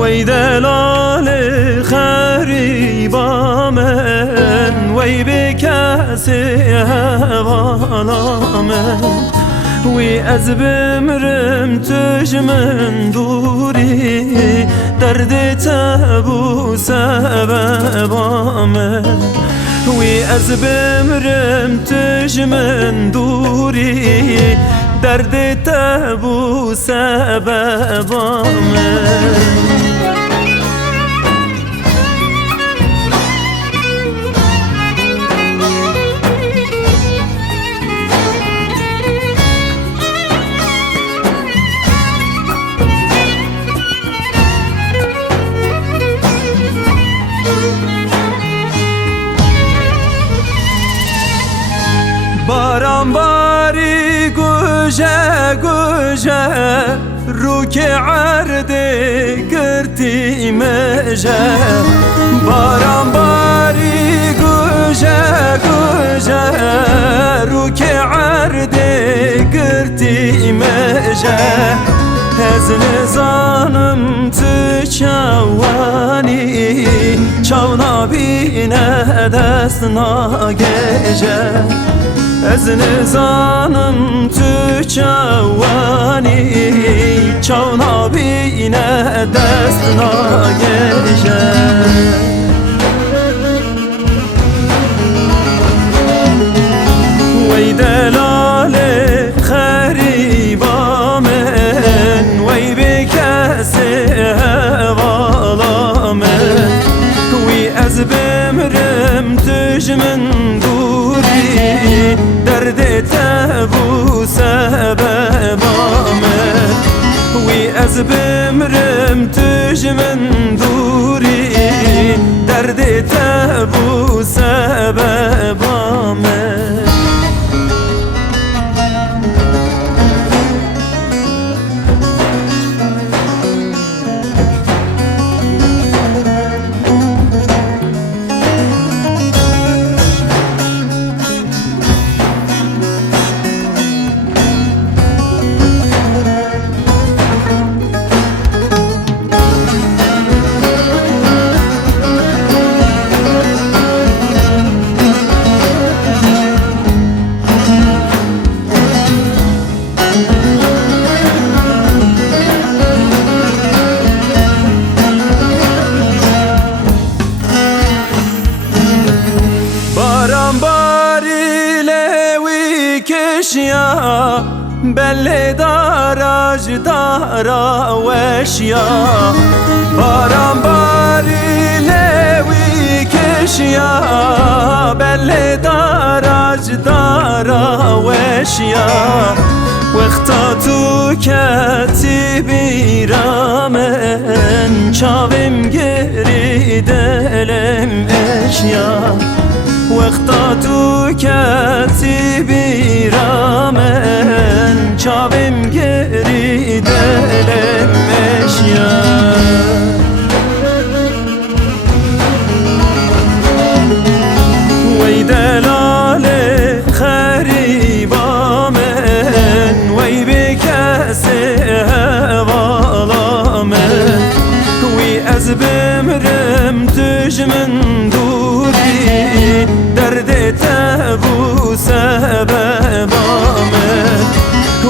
وی دلال خریبا من وی به کسی حوالا من وی از بمرم تج من دوری درد تبو سببا من وی از بمرم تج من دوری درد تبو سببا من باران باری گوشه گوشه رو که عرده گرتی مجه باران باری گوشه گوشه رو که عرده گرتی مجه از نزانم تو چوانی چونا بینه دست ناگیجه از نزانم تو چوانی چونا بینه دست ناگیجه وی دلال خریبا من وی به کسی حوالا من وی از بمرم تج من دوری درد تبو سببا من وی از بمرم تج من دوری درد تبو سببا من کشیا بله داراج دارا وشیا باران باری لوی کشیا بله داراج دارا وشیا وقتا تو کتی بیرامن چاویم گری دلم اشیا وقتا تو کتی بیرامن چاویم گری دلم اشیا وی دلال خریبا من وی به کسی حوالا من وی از بمرم تج من دوری درد تبو سببا من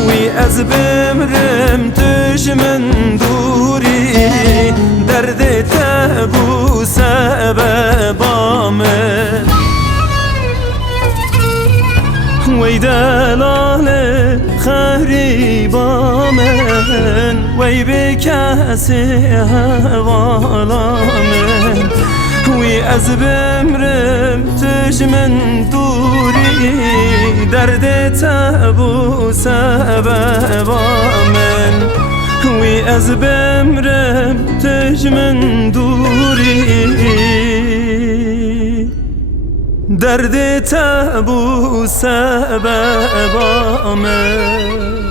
وی از بمرم تج من دوری درد تبو سببا من وی دلال خریبا من وی به کسی حوالا من وی از بمرم تج من دوری درد تبو سببا من وی از بمرم تج من دوری درد تبو سببا من